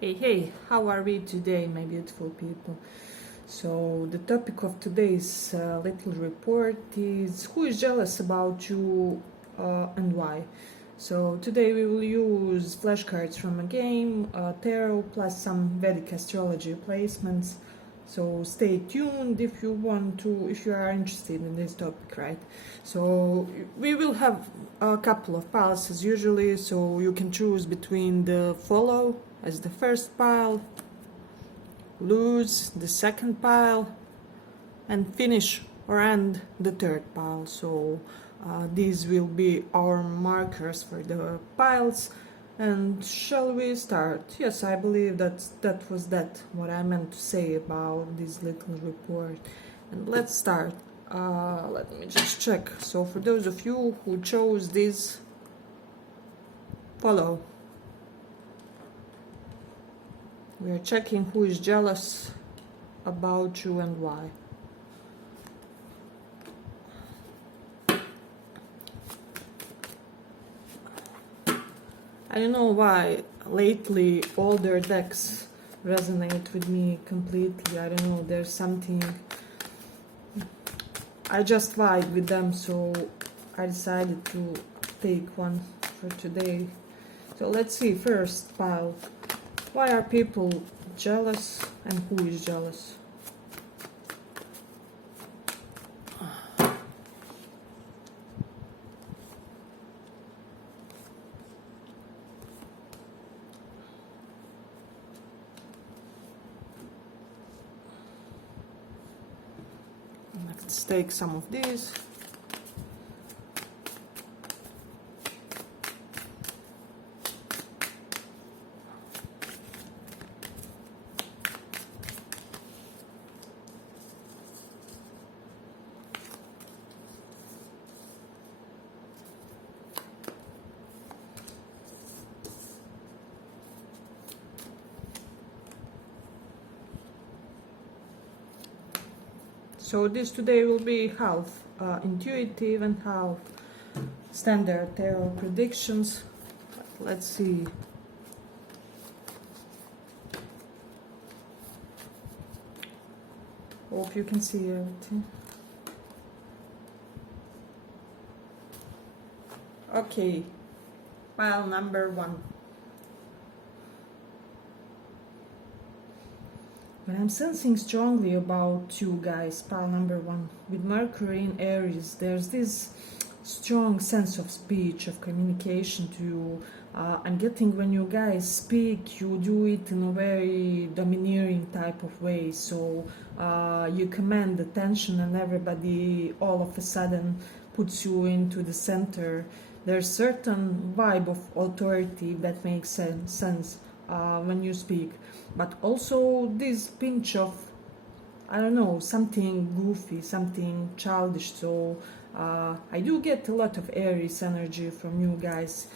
Hey, how are we today, my beautiful people? So, the topic of today's little report is who is jealous about you and why. So, today we will use flashcards from a game, tarot, plus some Vedic astrology placements. So, stay tuned if you want to, if you are interested in this topic, right? So, we will have a couple of piles as usually, so you can choose between the follow as the first pile, lose the second pile, and finish or end the third pile. So these will be our markers for the piles. And shall we start? Yes, I believe that was what I meant to say about this little report. And let's start. Let me just check. So for those of you who chose this follow, we are checking who is jealous about you and why. I don't know why lately older decks resonate with me completely. I don't know, there's something. I just vibe with them, so I decided to take one for today. So let's see, first pile. Why are people jealous and who is jealous? Let's take some of these. So this today will be half intuitive and half standard tarot predictions. Let's see. Hope you can see everything. Okay, pile number 1. But I'm sensing strongly about you guys, pile number 1. With Mercury in Aries, there's this strong sense of speech, of communication to you. I'm getting when you guys speak, you do it in a very domineering type of way. So you command attention and everybody all of a sudden puts you into the center. There's certain vibe of authority that makes sense when you speak. But also this pinch of, I don't know, something goofy, something childish. So I do get a lot of Aries energy from you guys.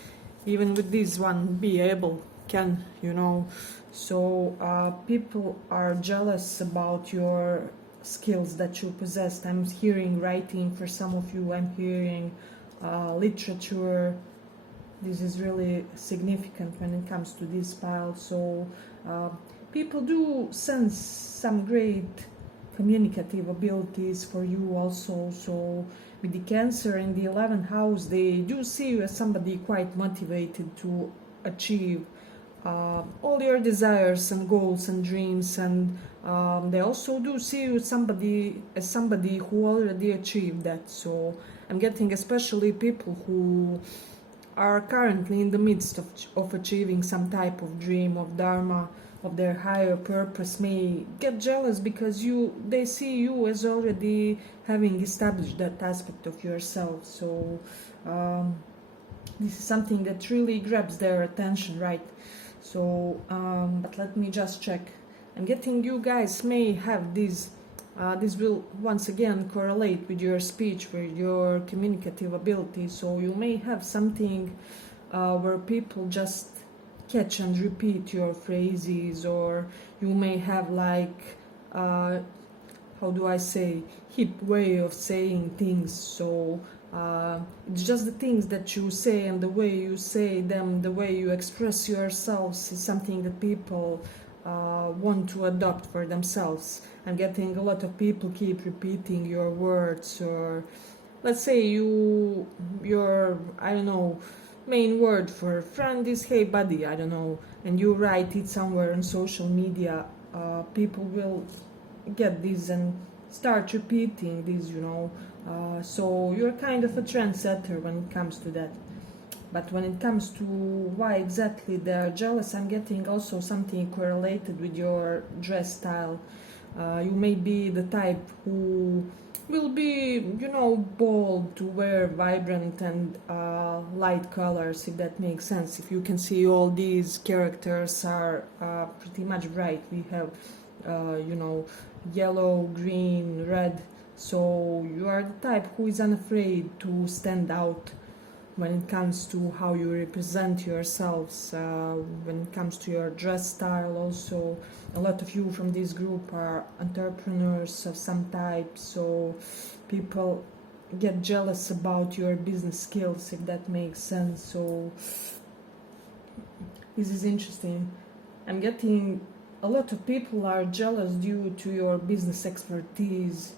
Even with this one, be able, can, you know. So people are jealous about your skills that you possess. I'm hearing writing for some of you. I'm hearing literature. This is really significant when it comes to this pile. So people do sense some great communicative abilities for you also. So with the Cancer in the 11th house, they do see you as somebody quite motivated to achieve all your desires and goals and dreams, and they also do see you as somebody who already achieved that. So I'm getting especially people who are currently in the midst of achieving some type of dream, of dharma, of their higher purpose, may get jealous because they see you as already having established that aspect of yourself. So this is something that really grabs their attention, right? So but let me just check. I'm getting you guys may have this will once again correlate with your speech, with your communicative ability. So you may have something where people just catch and repeat your phrases, or you may have like how do I say, hip way of saying things. So It's just the things that you say and the way you say them, the way you express yourselves is something that people want to adopt for themselves. I'm getting a lot of people keep repeating your words, or let's say your I don't know, main word for friend is hey buddy, I don't know, and you write it somewhere on social media. People will get this and start repeating this, so you're kind of a trendsetter when it comes to that. But when it comes to why exactly they're jealous, I'm getting also something correlated with your dress style. You may be the type who will be, bold to wear vibrant and light colors, if that makes sense. If you can see, all these characters are pretty much bright. We have, yellow, green, red. So you are the type who is unafraid to stand out when it comes to how you represent yourselves, when it comes to your dress style. Also, a lot of you from this group are entrepreneurs of some type, so people get jealous about your business skills, if that makes sense. So this is interesting. I'm getting a lot of people are jealous due to your business expertise.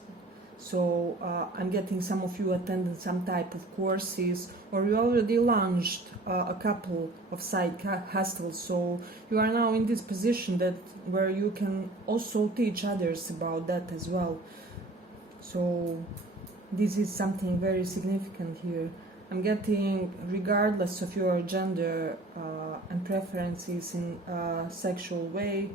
So I'm getting some of you attended some type of courses, or you already launched a couple of side hustles. So you are now in this position that where you can also teach others about that as well. So this is something very significant here. I'm getting, regardless of your gender and preferences in a sexual way,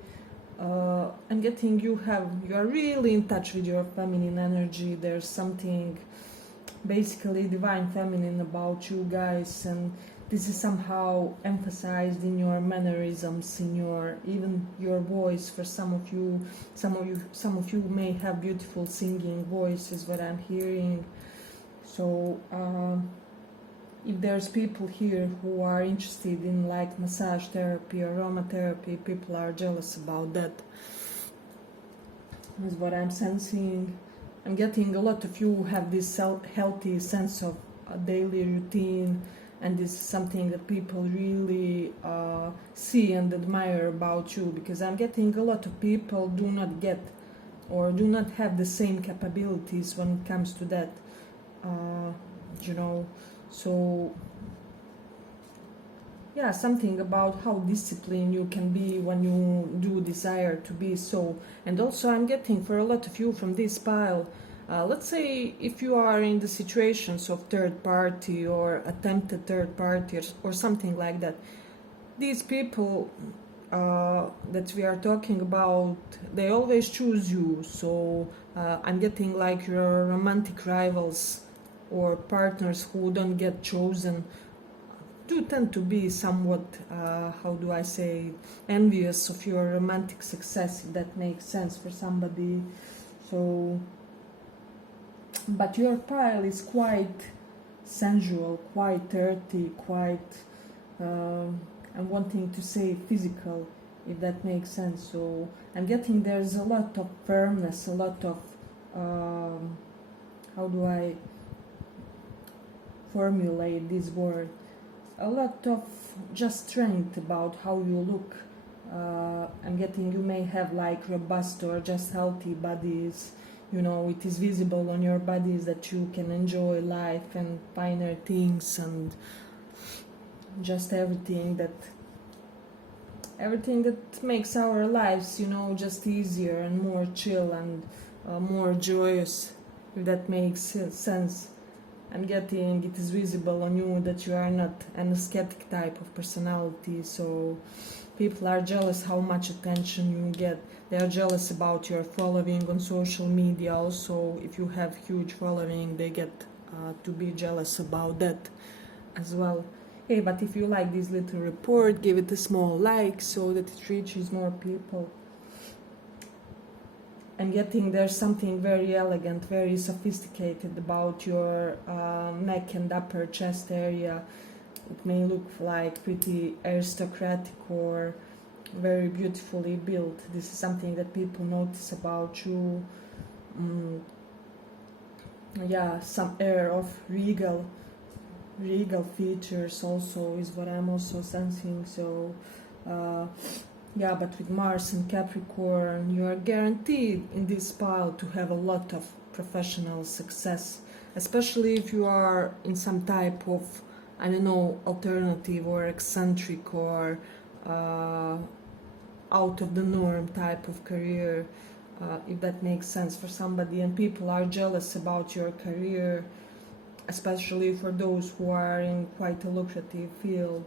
I'm getting you are really in touch with your feminine energy. There's something basically divine feminine about you guys, and this is somehow emphasized in your mannerisms, in even your voice. For some of you may have beautiful singing voices, what I'm hearing. So if there's people here who are interested in like massage therapy or aromatherapy, people are jealous about that. That's what I'm sensing. I'm getting a lot of you have this healthy sense of a daily routine, and this is something that people really see and admire about you, because I'm getting a lot of people do not get or do not have the same capabilities when it comes to that, So yeah, something about how disciplined you can be when you do desire to be so. And also I'm getting for a lot of you from this pile, let's say if you are in the situations of third party or attempted third party or something like that, these people that we are talking about, they always choose you. So I'm getting like your romantic rivals or partners who don't get chosen do tend to be somewhat, envious of your romantic success, if that makes sense for somebody. So, but your pile is quite sensual, quite dirty, quite, I'm wanting to say physical, if that makes sense. So I'm getting there's a lot of firmness, a lot of, how do I formulate this word, a lot of just strength about how you look. I'm getting you may have like robust or just healthy bodies. It is visible on your bodies that you can enjoy life and finer things and just everything that makes our lives, just easier and more chill and more joyous, if that makes sense. I'm getting it is visible on you that you are not an ascetic type of personality, so people are jealous how much attention you get. They are jealous about your following on social media. Also, if you have huge following, they get to be jealous about that as well. Hey, but if you like this little report, give it a small like so that it reaches more people. I'm getting there's something very elegant, very sophisticated about your neck and upper chest area. It may look like pretty aristocratic or very beautifully built. This is something that people notice about you. yeah, some air of regal features also is what I'm also sensing. So yeah, but with Mars and Capricorn, you are guaranteed in this pile to have a lot of professional success, especially if you are in some type of, I don't know, alternative or eccentric or out of the norm type of career, if that makes sense for somebody. And people are jealous about your career, especially for those who are in quite a lucrative field.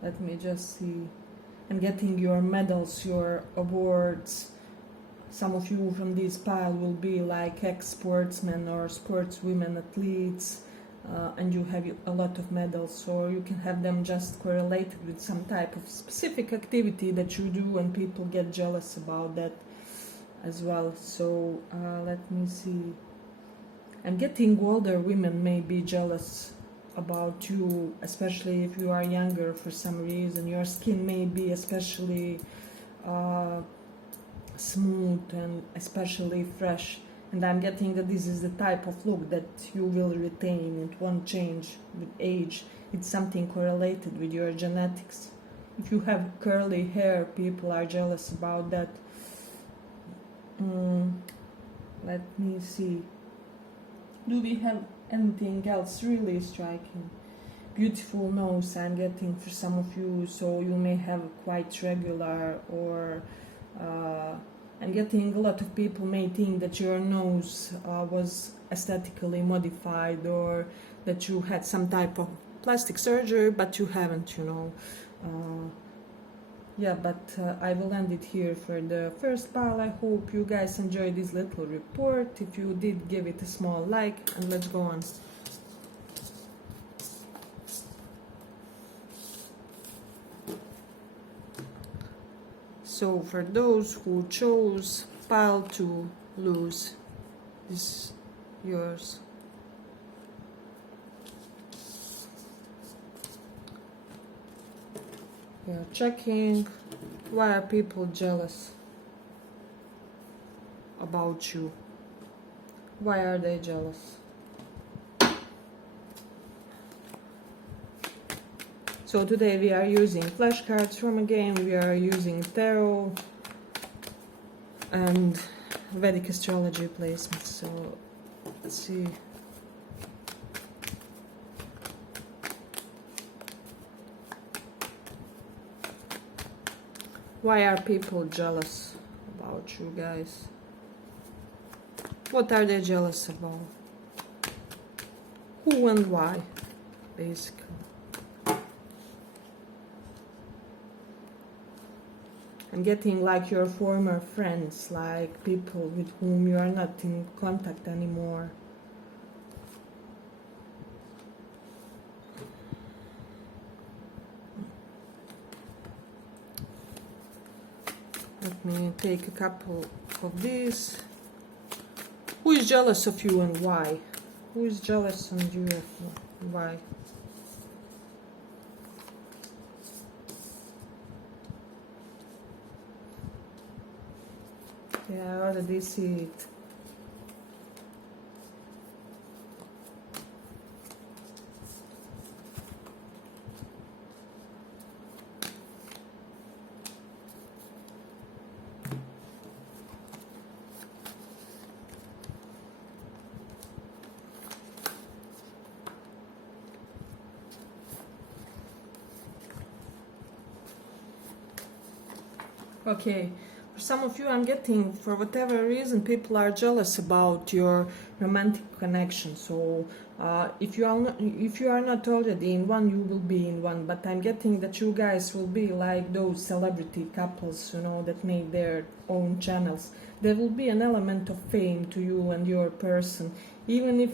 Let me just see. And getting your medals, your awards. Some of you from this pile will be like ex-sportsmen or sportswomen athletes, and you have a lot of medals, or you can have them just correlated with some type of specific activity that you do, and people get jealous about that as well. So let me see. And getting older women may be jealous about you, especially if you are younger for some reason. Your skin may be especially smooth and especially fresh, and I'm getting that this is the type of look that you will retain. It won't change with age. It's something correlated with your genetics. If you have curly hair, people are jealous about that. Let me see. Do we have anything else really striking? Beautiful nose I'm getting for some of you, so you may have quite regular, or I'm getting a lot of people may think that your nose was aesthetically modified, or that you had some type of plastic surgery, but you haven't, you know. Yeah, but I will end it here for the first pile. I hope you guys enjoyed this little report. If you did, give it a small like, and let's go on. So for those who chose pile 2, lose, this is yours. We are checking why are people jealous about you. Why are they jealous? So today we are using flashcards from a game, we are using tarot and Vedic astrology placements. So let's see. Why are people jealous about you guys? What are they jealous about? Who and why, basically. I'm getting like your former friends, like people with whom you are not in contact anymore. Let me take a couple of these. Who is jealous of you and why? Who is jealous of you and why? Yeah, I already see it. Okay, for some of you I'm getting, for whatever reason, people are jealous about your romantic connection. So if you are not already in one, you will be in one. But I'm getting that you guys will be like those celebrity couples, you know, that made their own channels. There will be an element of fame to you and your person, even if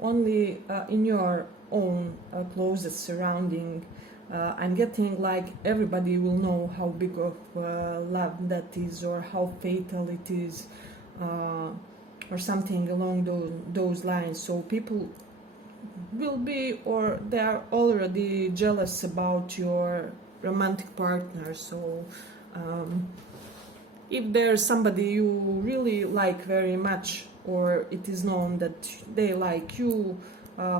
only in your own closest surrounding. I'm getting like everybody will know how big of love that is, or how fatal it is, or something along those lines. So people will be, or they are already jealous about your romantic partner. So if there's somebody you really like very much, or it is known that they like you,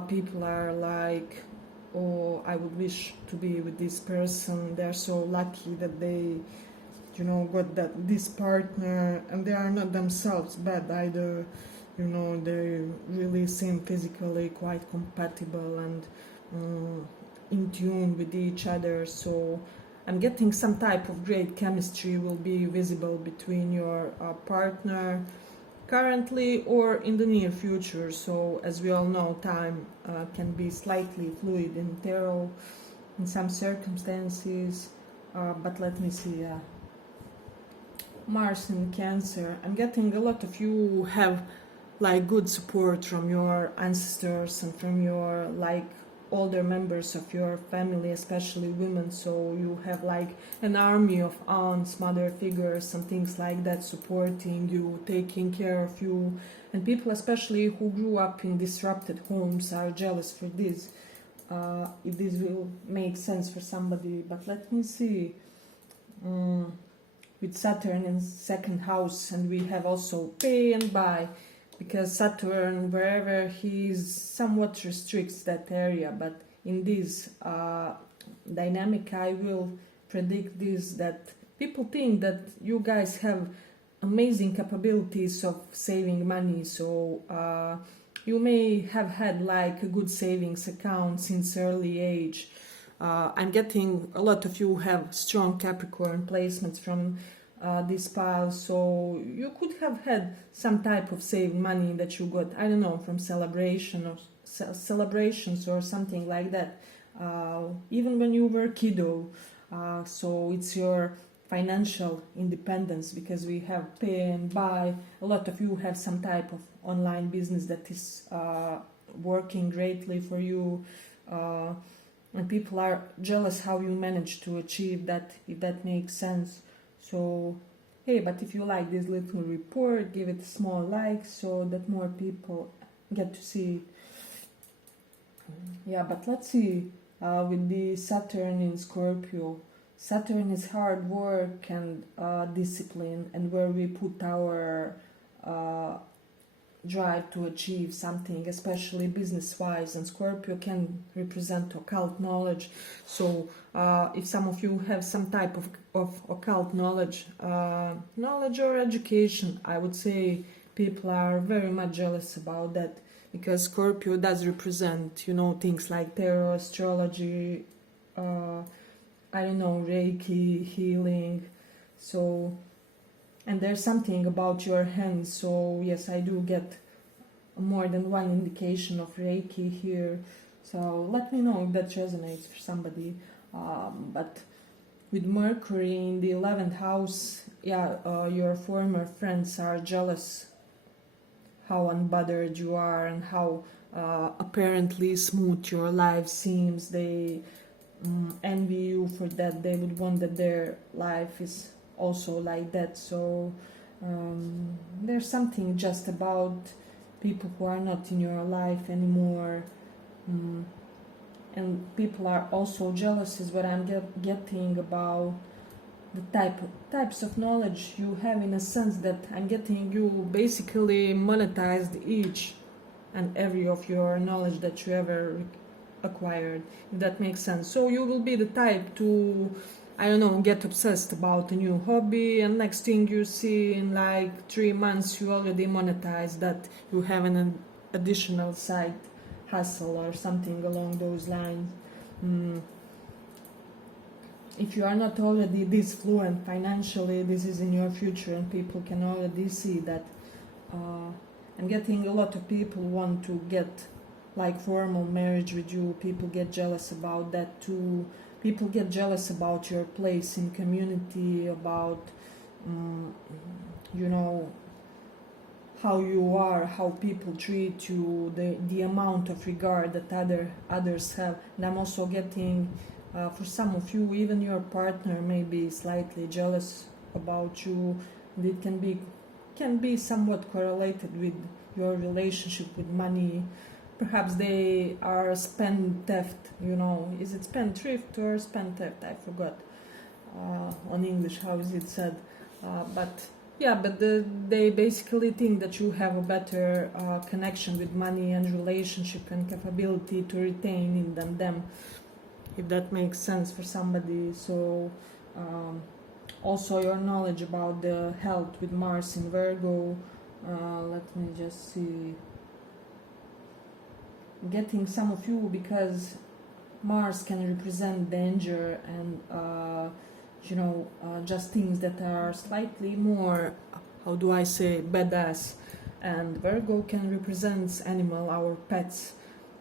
people are like, oh, I would wish to be with this person, they're so lucky that they, you know, got this partner, and they are not themselves bad either, you know, they really seem physically quite compatible and in tune with each other. So I'm getting some type of great chemistry will be visible between your partner currently or in the near future. So as we all know, time can be slightly fluid in tarot in some circumstances, but let me see. Mars in Cancer, I'm getting a lot of you have like good support from your ancestors and from your like older members of your family, especially women. So you have like an army of aunts, mother figures and things like that supporting you, taking care of you, and people especially who grew up in disrupted homes are jealous for this, if this will make sense for somebody. But let me see. With Saturn in second house, and we have also pay and buy, because Saturn, wherever he is, somewhat restricts that area. But in this dynamic, I will predict this, that people think that you guys have amazing capabilities of saving money. So you may have had like a good savings account since early age. I'm getting a lot of you have strong Capricorn placements from this pile, so you could have had some type of saved money that you got, I don't know, from celebrations or something like that, even when you were kiddo. So it's your financial independence, because we have pay and buy. A lot of you have some type of online business that is working greatly for you. And people are jealous how you manage to achieve that, if that makes sense. So hey, but if you like this little report, give it a small like so that more people get to see it. Yeah, but let's see, with the Saturn in Scorpio. Saturn is hard work and discipline, and where we put our drive to achieve something, especially business-wise, and Scorpio can represent occult knowledge. So if some of you have some type of occult knowledge or education, I would say people are very much jealous about that, because Scorpio does represent, you know, things like tarot, astrology, I don't know, Reiki, healing. So, and there's something about your hands. So yes, I do get more than one indication of Reiki here. So let me know if that resonates for somebody. But with Mercury in the 11th house, your former friends are jealous how unbothered you are and how apparently smooth your life seems. They envy you for that. They would want that their life is also like that. So there's something just about people who are not in your life anymore, and people are also jealous is what I'm getting about the types of knowledge you have, in a sense that I'm getting you basically monetized each and every of your knowledge that you ever acquired, if that makes sense. So you will be the type to, I don't know, get obsessed about a new hobby, and next thing you see in like 3 months you already monetize that, you have an additional side hustle or something along those lines. If you are not already this fluent financially, this is in your future, and people can already see that. I'm getting a lot of people want to get like formal marriage with you. People get jealous about that too. People get jealous about your place in community, about you know, how you are, how people treat you, the amount of regard that others have. And I'm also getting, for some of you, even your partner may be slightly jealous about you, and it can be somewhat correlated with your relationship with money. Perhaps they are spendtheft, you know. Is it spendthrift or spendtheft? I forgot on English how is it said. But yeah, but they basically think that you have a better connection with money and relationship and capability to retain it than them, if that makes sense for somebody. So also your knowledge about the health with Mars in Virgo. Let me just see. Getting some of you, because Mars can represent danger and just things that are slightly more, how do I say, badass. And Virgo can represent animal, our pets.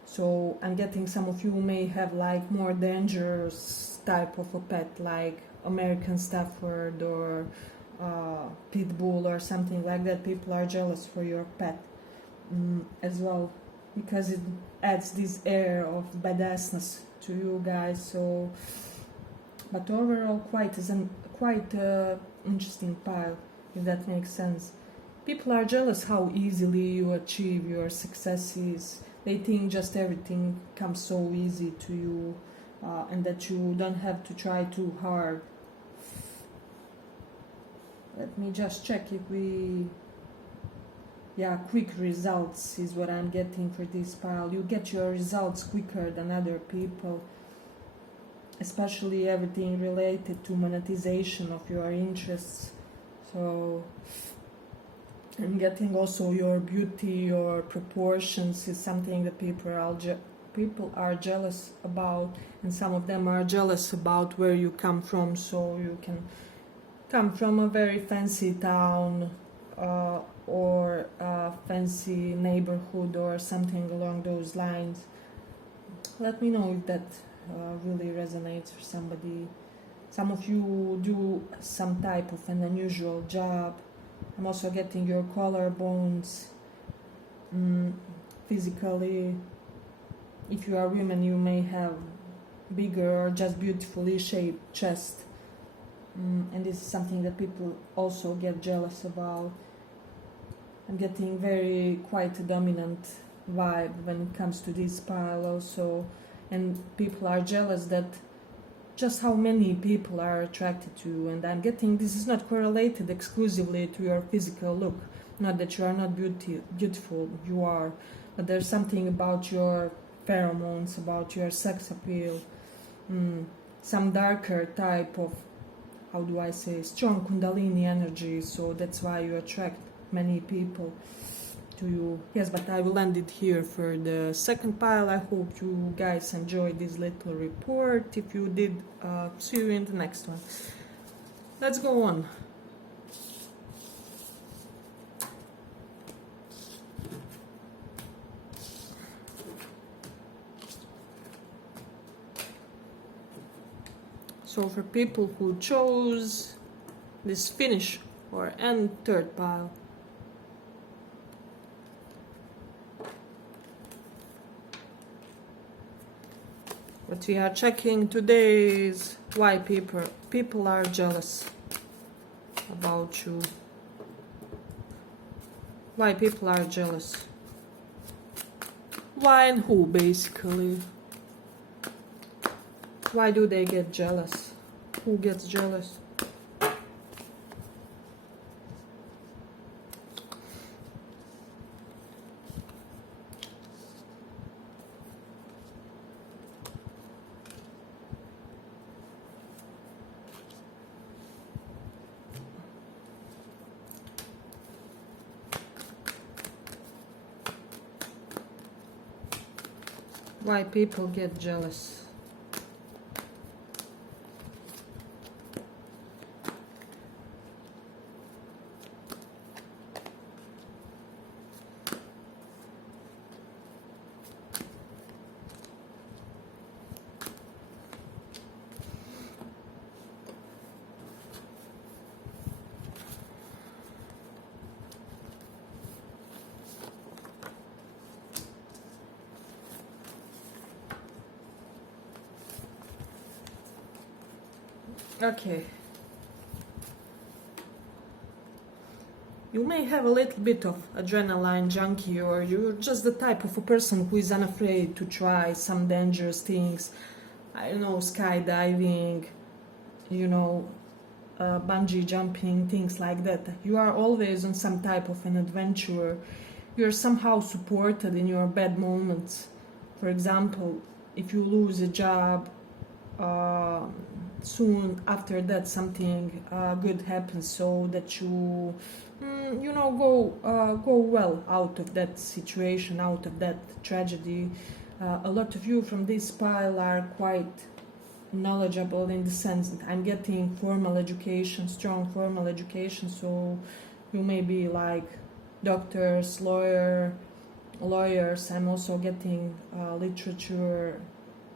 So I'm getting some of you may have like more dangerous type of a pet, like American Stafford or Pit Bull or something like that. People are jealous for your pet as well, because it adds this air of badassness to you guys. So, but overall, quite interesting pile, if that makes sense. People are jealous how easily you achieve your successes. They think just everything comes so easy to you, and that you don't have to try too hard. Let me just check if we... Yeah, quick results is what I'm getting for this pile. You get your results quicker than other people, especially everything related to monetization of your interests. So I'm getting also your beauty, your proportions is something that people are jealous about, and some of them are jealous about where you come from. So you can come from a very fancy town, or a fancy neighborhood or something along those lines. Let me know if that really resonates for somebody. Some of you do some type of an unusual job. I'm also getting your collarbones, physically. If you are women, you may have bigger or just beautifully shaped chest. And this is something that people also get jealous about. I'm getting quite a dominant vibe when it comes to this pile also, and people are jealous that just how many people are attracted to you. And I'm getting this is not correlated exclusively to your physical look. Not that you are not beautiful, you are, but there's something about your pheromones, about your sex appeal, some darker type of, how do I say, strong kundalini energy. So that's why you attract many people to you. Yes, but I will end it here for the second pile. I hope you guys enjoyed this little report. If you did, see you in the next one. Let's go on. So for people who chose this finish or end third pile, what we are checking today is why people are jealous about you. Why people are jealous. Why and who, basically. Why do they get jealous? Who gets jealous? Why people get jealous. Okay. You may have a little bit of adrenaline junkie, or you're just the type of a person who is unafraid to try some dangerous things. I don't know, skydiving, bungee jumping, things like that. You are always on some type of an adventure. You're somehow supported in your bad moments. For example, if you lose a job, uh, soon after that something good happens, so that you go well out of that situation, out of that tragedy. A lot of you from this pile are quite knowledgeable in the sense that I'm getting formal education, strong formal education, so you may be like doctors, lawyers. I'm also getting literature,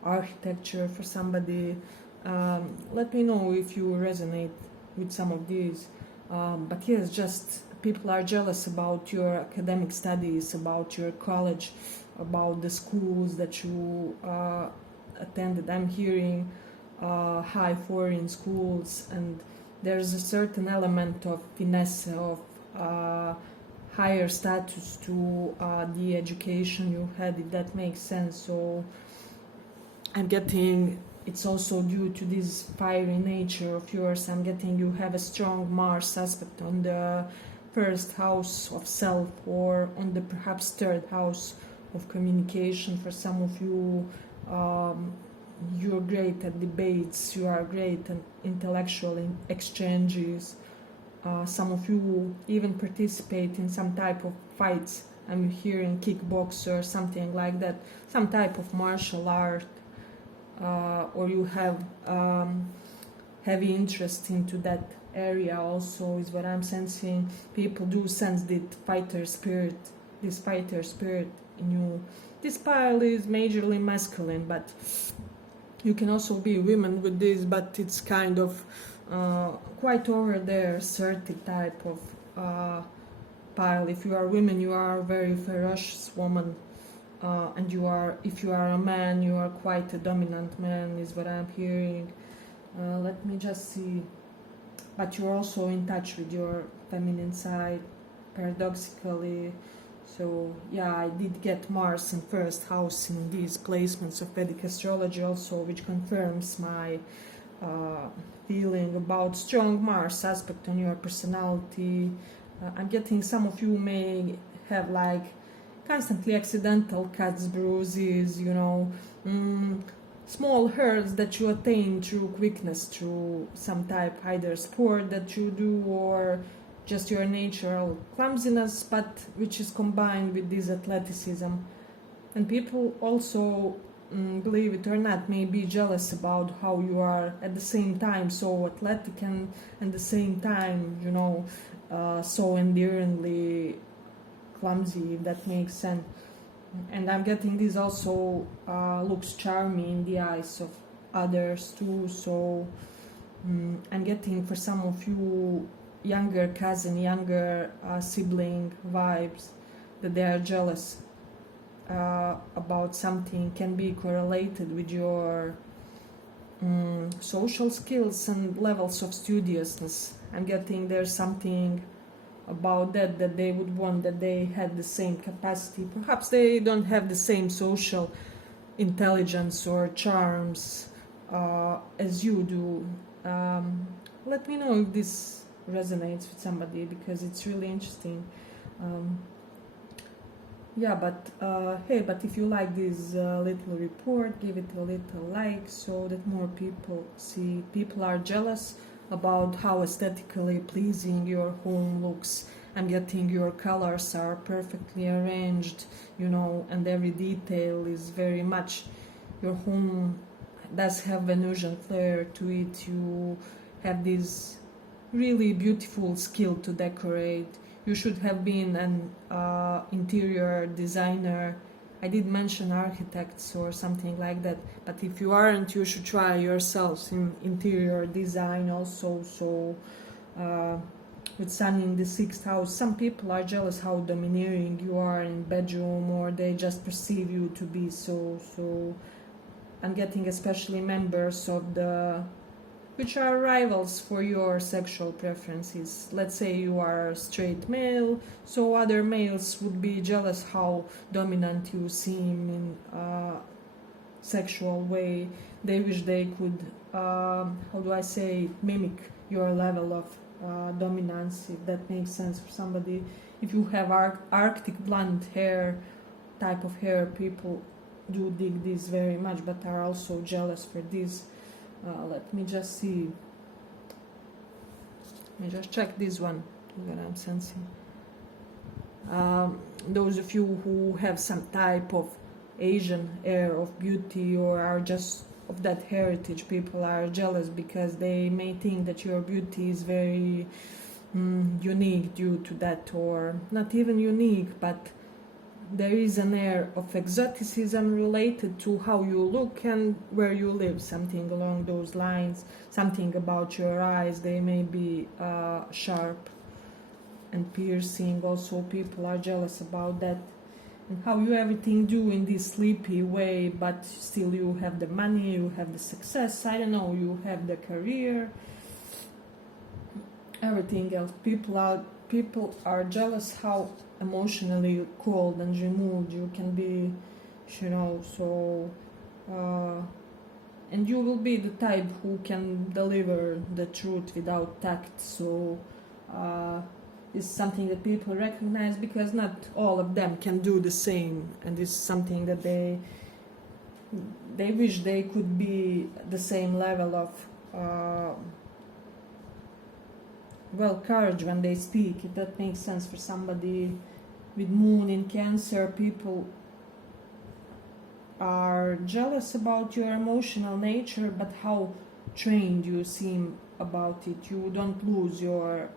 architecture for somebody. Let me know if you resonate with some of these. But yes, just people are jealous about your academic studies, about your college, about the schools that you attended. I'm hearing high foreign schools, and there's a certain element of finesse, of higher status to the education you had, if that makes sense. So I'm getting it's also due to this fiery nature of yours. I'm getting you have a strong Mars aspect on the first house of self, or on the perhaps third house of communication. For some of you, you're great at debates, you are great at intellectual exchanges. Some of you even participate in some type of fights. I'm hearing kickbox or something like that, some type of martial art, or you have heavy interest into that area also, is what I'm sensing. People do sense this fighter spirit in you. This pile is majorly masculine, but you can also be women with this, but it's kind of quite over there, assertive type of pile. If you are women, you are a very ferocious woman, and if you are a man, you are quite a dominant man, is what I'm hearing. Let me just see. But you're also in touch with your feminine side, paradoxically. So yeah, I did get Mars in first house in these placements of Vedic astrology also, which confirms my feeling about strong Mars aspect on your personality. I'm getting some of you may have like constantly accidental cuts, bruises, small hurts that you attain through quickness, through some type either sport that you do, or just your natural clumsiness, but which is combined with this athleticism. And people also, believe it or not, may be jealous about how you are at the same time so athletic, and at the same time, so endearingly clumsy, if that makes sense. And I'm getting this also looks charming in the eyes of others too. So I'm getting for some of you younger cousin, younger sibling vibes, that they are jealous about something, can be correlated with your social skills and levels of studiousness. I'm getting there's something about that they would want, that they had the same capacity. Perhaps they don't have the same social intelligence or charms as you do. Let me know if this resonates with somebody, because it's really interesting. But if you like this little report, give it a little like, so that more people see. People are jealous about how aesthetically pleasing your home looks. I'm getting your colors are perfectly arranged, and every detail is very much. Your home does have Venusian flair to it. You have this really beautiful skill to decorate. You should have been an interior designer. I did mention architects or something like that, but if you aren't, you should try yourselves in interior design also. So with Sun in the 6th house, some people are jealous how domineering you are in bedroom, or they just perceive you to be so. I'm getting especially members of the which are rivals for your sexual preferences. Let's say you are straight male, so other males would be jealous how dominant you seem in a sexual way. They wish they could how do I say, mimic your level of dominance, if that makes sense for somebody. If you have arctic blonde hair, type of hair, people do dig this very much, but are also jealous for this. Let me just see. Let me just check this one, what I'm sensing. Those of you who have some type of Asian air of beauty or are just of that heritage, people are jealous because they may think that your beauty is very unique due to that, or not even unique, but there is an air of exoticism related to how you look and where you live, something along those lines, something about your eyes, they may be sharp and piercing. Also, people are jealous about that, and how you everything do in this sleepy way, but still you have the money, you have the success, I don't know, you have the career, everything else. People are jealous how emotionally cold and removed you can be, you know. So and you will be the type who can deliver the truth without tact. So is something that people recognize, because not all of them can do the same, and it's something that they wish they could be the same level of courage when they speak, if that makes sense for somebody with moon in Cancer. People are jealous about your emotional nature, but how trained you seem about it. You don't lose your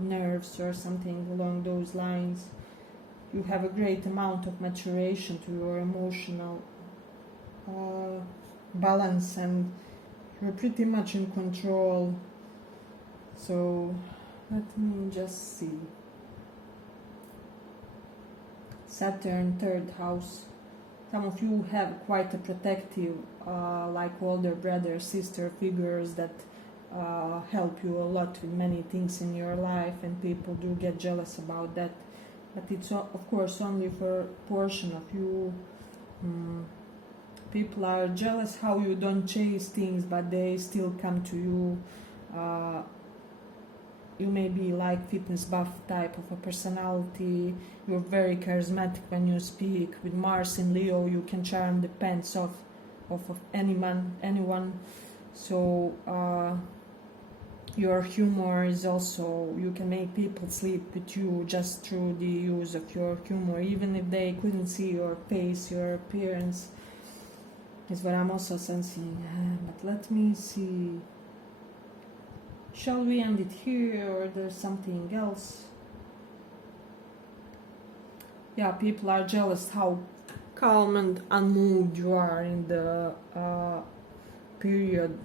nerves or something along those lines. You have a great amount of maturation to your emotional balance, and you're pretty much in control. So let me just see. Saturn, third house. Some of you have quite a protective, like older brother, sister figures that help you a lot with many things in your life, and people do get jealous about that. But it's of course only for a portion of you. People are jealous how you don't chase things, but they still come to you. You may be like fitness buff type of a personality. You're very charismatic when you speak. With Mars in Leo, you can charm the pants off of anyone. So your humor is also, you can make people sleep with you just through the use of your humor, even if they couldn't see your face, your appearance, is what I'm also sensing. But let me see. Shall we end it here, or there's something else? Yeah, people are jealous how calm and unmoved you are in the period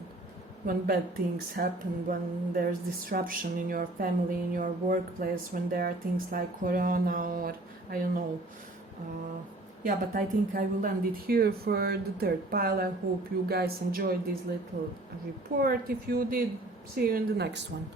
when bad things happen, when there's disruption in your family, in your workplace, when there are things like Corona or I don't know. Yeah, but I think I will end it here for the third pile. I hope you guys enjoyed this little report. If you did, see you in the next one.